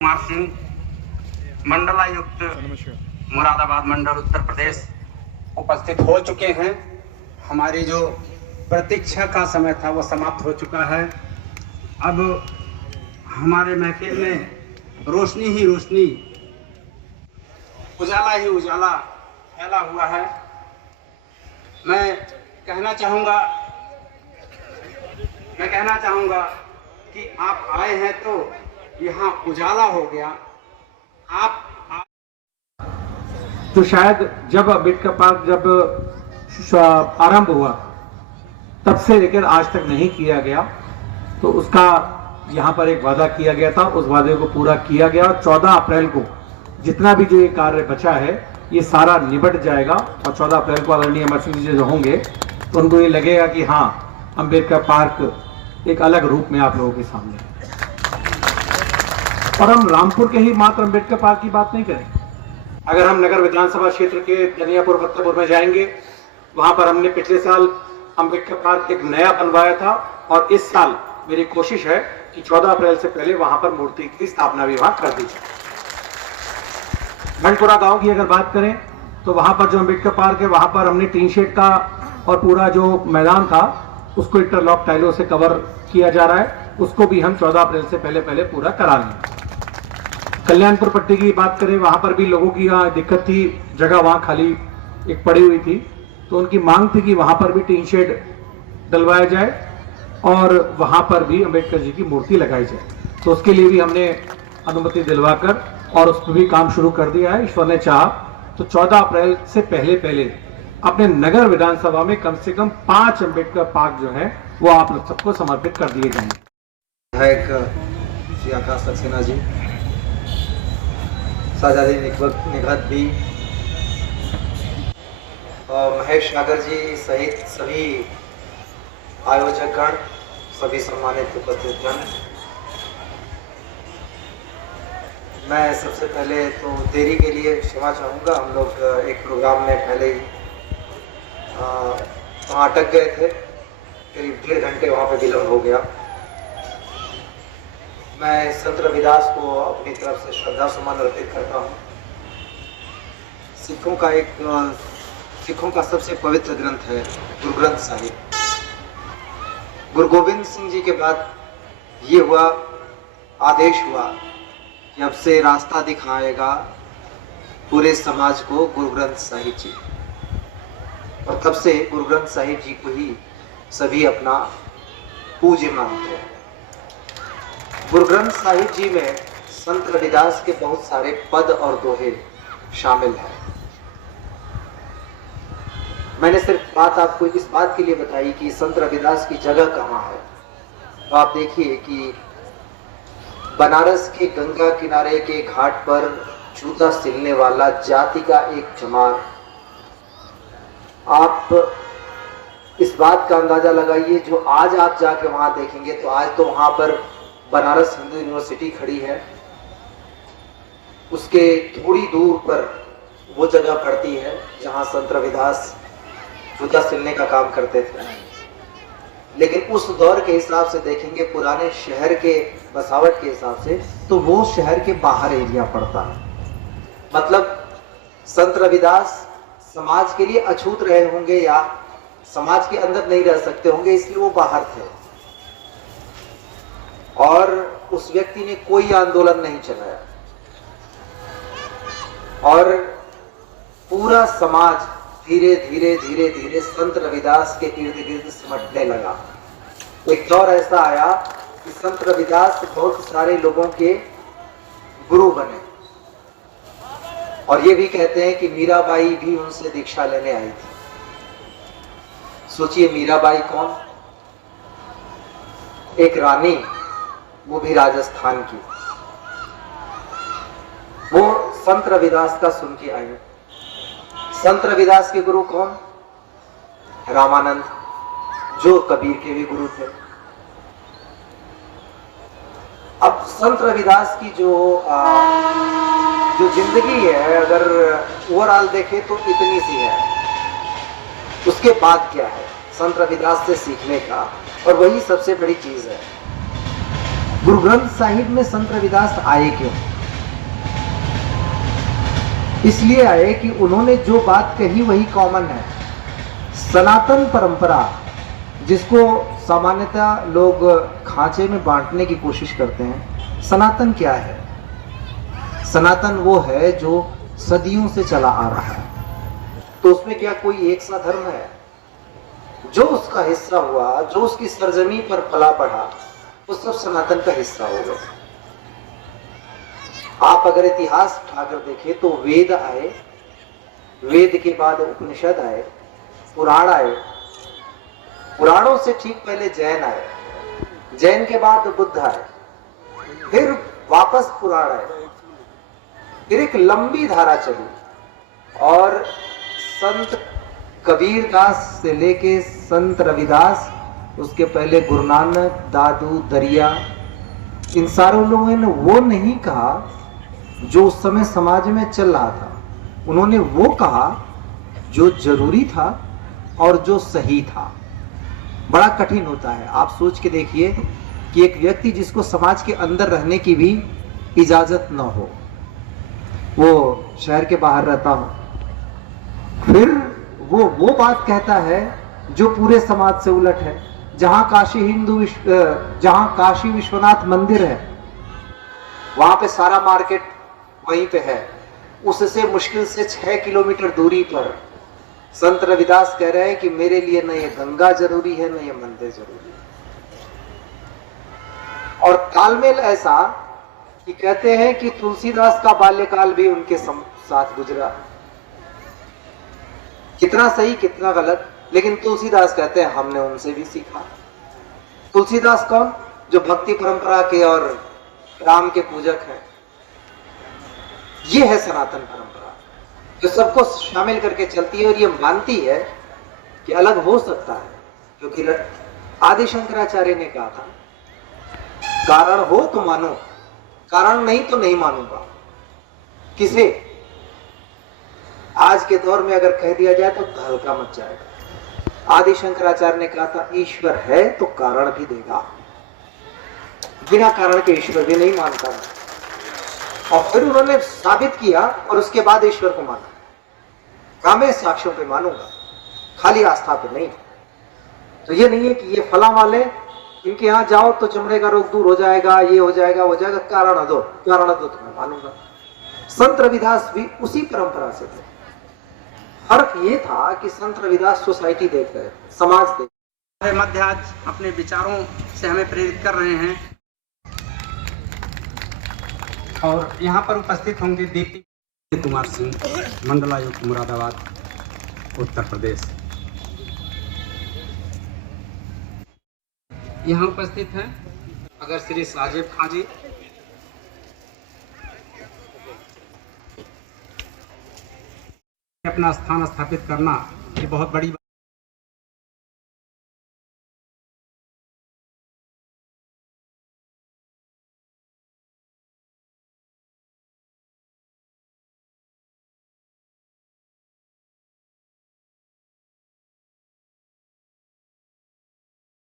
कुमार सिंह, मंडलायुक्त मुरादाबाद मंडल उत्तर प्रदेश उपस्थित हो चुके हैं। हमारी जो प्रतीक्षा का समय था वो समाप्त हो चुका है। अब हमारे महफिल में रोशनी ही रोशनी, उजाला ही उजाला फैला हुआ है। मैं कहना चाहूँगा कि आप आए हैं तो यहाँ उजाला हो गया। आप तो शायद जब अम्बेडकर पार्क जब आरंभ हुआ तब से लेकर आज तक नहीं किया गया, तो उसका यहाँ पर एक वादा किया गया था, उस वादे को पूरा किया गया। 14 अप्रैल को जितना भी जो ये कार्य बचा है ये सारा निबट जाएगा और 14 अप्रैल को आदरणीय अमर सिंह जी जो होंगे तो उनको ये लगेगा कि हाँ, अम्बेडकर पार्क एक अलग रूप में आप लोगों के सामने है। और हम रामपुर के ही मात्र अम्बेडकर पार्क की बात नहीं करें। अगर हम नगर विधानसभा क्षेत्र के दनियापुर फतेहपुर में जाएंगे, वहां पर हमने पिछले साल अम्बेडकर पार्क एक नया बनवाया था और इस साल मेरी कोशिश है कि 14 अप्रैल से पहले वहां पर मूर्ति की स्थापना भी वहां कर दी जाए। भंडपुरा गांव की अगर बात करें तो वहां पर जो अम्बेडकर पार्क है वहां पर हमने टीन शेड का और पूरा जो मैदान था उसको इंटरलॉक टाइलों से कवर किया जा रहा है। उसको भी हम 14 अप्रैल से पहले पूरा करा लेंगे। कल्याणपुर पट्टी की बात करें, वहां पर भी लोगों की दिक्कत थी, जगह वहां खाली एक पड़ी हुई थी, तो उनकी मांग थी कि वहां पर भी टीन शेड डलवाया जाए और वहां पर भी अम्बेडकर जी की मूर्ति लगाई जाए। तो उसके लिए भी हमने अनुमति दिलवाकर और उस पर भी काम शुरू कर दिया है। ईश्वर ने चाहा तो 14 अप्रैल से पहले अपने नगर विधानसभा में कम से कम 5 अम्बेडकर पार्क जो है वो आप लोग सबको समर्पित कर दिए जाएंगे। विधायक श्री आकाश सक्सेना जी, साजादी निगहत भी और महेश सागर जी सहित सभी आयोजकगण, सभी सम्मानित उपस्थितगण, मैं सबसे पहले तो देरी के लिए क्षमा चाहूँगा। हम लोग एक प्रोग्राम में पहले ही वहाँ अटक गए थे, करीब 1.5 घंटे वहाँ पे विलम्ब हो गया। मैं संत रविदास को अपनी तरफ से श्रद्धा सुमन अर्पित करता हूँ। सिखों का सबसे पवित्र ग्रंथ है गुरु ग्रंथ साहिब। गुरु गोविंद सिंह जी के बाद ये आदेश हुआ कि अब से रास्ता दिखाएगा पूरे समाज को गुरु ग्रंथ साहिब जी, और तब से गुरु ग्रंथ साहिब जी को ही सभी अपना पूज्य मानते हैं। गुरु ग्रंथ साहिब जी में संत रविदास के बहुत सारे पद और दोहे शामिल हैं। मैंने सिर्फ बात आपको इस बात के लिए बताई कि संत रविदास की जगह कहाँ है। तो आप देखिए कि बनारस के गंगा किनारे के घाट पर जूता सिलने वाला जाति का एक जमात, आप इस बात का अंदाजा लगाइए, जो आज आप जाके वहां देखेंगे तो आज तो वहां पर बनारस हिंदू यूनिवर्सिटी खड़ी है, उसके थोड़ी दूर पर वो जगह पड़ती है जहां संत रविदास जूता सिलने का काम करते थे। लेकिन उस दौर के हिसाब से देखेंगे, पुराने शहर के बसावट के हिसाब से, तो वो शहर के बाहर एरिया पड़ता है। मतलब संत रविदास समाज के लिए अछूत रहे होंगे या समाज के अंदर नहीं रह सकते होंगे, इसलिए वो बाहर थे। और उस व्यक्ति ने कोई आंदोलन नहीं चलाया और पूरा समाज धीरे धीरे संत रविदास के इर्द गिर्द सिमटने लगा। एक दौर ऐसा आया कि संत रविदास बहुत सारे लोगों के गुरु बने, और ये भी कहते हैं कि मीराबाई भी उनसे दीक्षा लेने आई थी। सोचिए, मीराबाई कौन? एक रानी, वो भी राजस्थान की। वो संत रविदास का सुन के आई। संत रविदास के गुरु कौन? रामानंद, जो कबीर के भी गुरु थे। अब संत रविदास की जो जिंदगी है, अगर ओवरऑल देखें तो इतनी सी है। उसके बाद क्या है संत रविदास से सीखने का, और वही सबसे बड़ी चीज है। गुरु ग्रंथ साहिब में संत रविदास आए क्यों? इसलिए आए कि उन्होंने जो बात कही वही कॉमन है। सनातन परंपरा, जिसको सामान्यतः लोग खांचे में बांटने की कोशिश करते हैं, सनातन क्या है? सनातन वो है जो सदियों से चला आ रहा है। तो उसमें क्या कोई एक सा धर्म है? जो उसका हिस्सा हुआ, जो उसकी सरजमी पर पला बढ़ा, वो सब सनातन का हिस्सा हो गया। आप अगर इतिहास उठाकर देखें तो वेद आए, वेद के बाद उपनिषद आए, पुराण आए, पुराणों से ठीक पहले जैन आए, जैन के बाद बुद्ध आए, फिर वापस पुराण आए, फिर एक लंबी धारा चली और संत कबीरदास से लेके संत रविदास, उसके पहले गुरु नानक, दादू, दरिया, इन सारों लोगों ने वो नहीं कहा जो उस समय समाज में चल रहा था। उन्होंने वो कहा जो जरूरी था और जो सही था। बड़ा कठिन होता है। आप सोच के देखिए कि एक व्यक्ति जिसको समाज के अंदर रहने की भी इजाजत न हो, वो शहर के बाहर रहता हो, फिर वो बात कहता है जो पूरे समाज से उलट है। जहां काशी विश्वनाथ मंदिर है, वहां पे सारा मार्केट वहीं पे है। उससे मुश्किल से 6 किलोमीटर दूरी पर संत रविदास कह रहे हैं कि मेरे लिए न ये गंगा जरूरी है, न ये मंदिर जरूरी है। और तालमेल ऐसा कि कहते हैं कि तुलसीदास का बाल्यकाल भी उनके साथ गुजरा। कितना सही कितना गलत, लेकिन तुलसीदास कहते हैं हमने उनसे भी सीखा। तुलसीदास कौन? जो भक्ति परंपरा के और राम के पूजक हैं। ये है सनातन परंपरा, जो सबको शामिल करके चलती है और ये मानती है कि अलग हो सकता है। क्योंकि आदि शंकराचार्य ने कहा था, कारण हो तो मानो, कारण नहीं तो नहीं मानूंगा। किसे? आज के दौर में अगर कह दिया जाए तो हल्का मच जाएगा। आदि शंकराचार्य ने कहा था, ईश्वर है तो कारण भी देगा, बिना कारण के ईश्वर भी नहीं मानता है। और फिर उन्होंने साबित किया और उसके बाद ईश्वर को माना। कहा मैं साक्ष्यों पे मानूंगा, खाली आस्था पे नहीं। तो ये नहीं है कि ये फला वाले, इनके यहां जाओ तो चमड़े का रोग दूर हो जाएगा, ये हो जाएगा, वो जाएगा, कारण दो तो मैं मानूंगा। संत रविदास भी उसी परंपरा से थे। फर्क ये था कि संत रविदास सोसाइटी देख रहे, समाज देख रहे। मध्य आज अपने विचारों से हमें प्रेरित कर रहे हैं और यहाँ पर उपस्थित होंगे दीप्ति कुमार सिंह, मंडलायुक्त मुरादाबाद, उत्तर प्रदेश। यहाँ उपस्थित हैं अगर श्री साजिब खां जी, अपना स्थान स्थापित करना ये बहुत बड़ी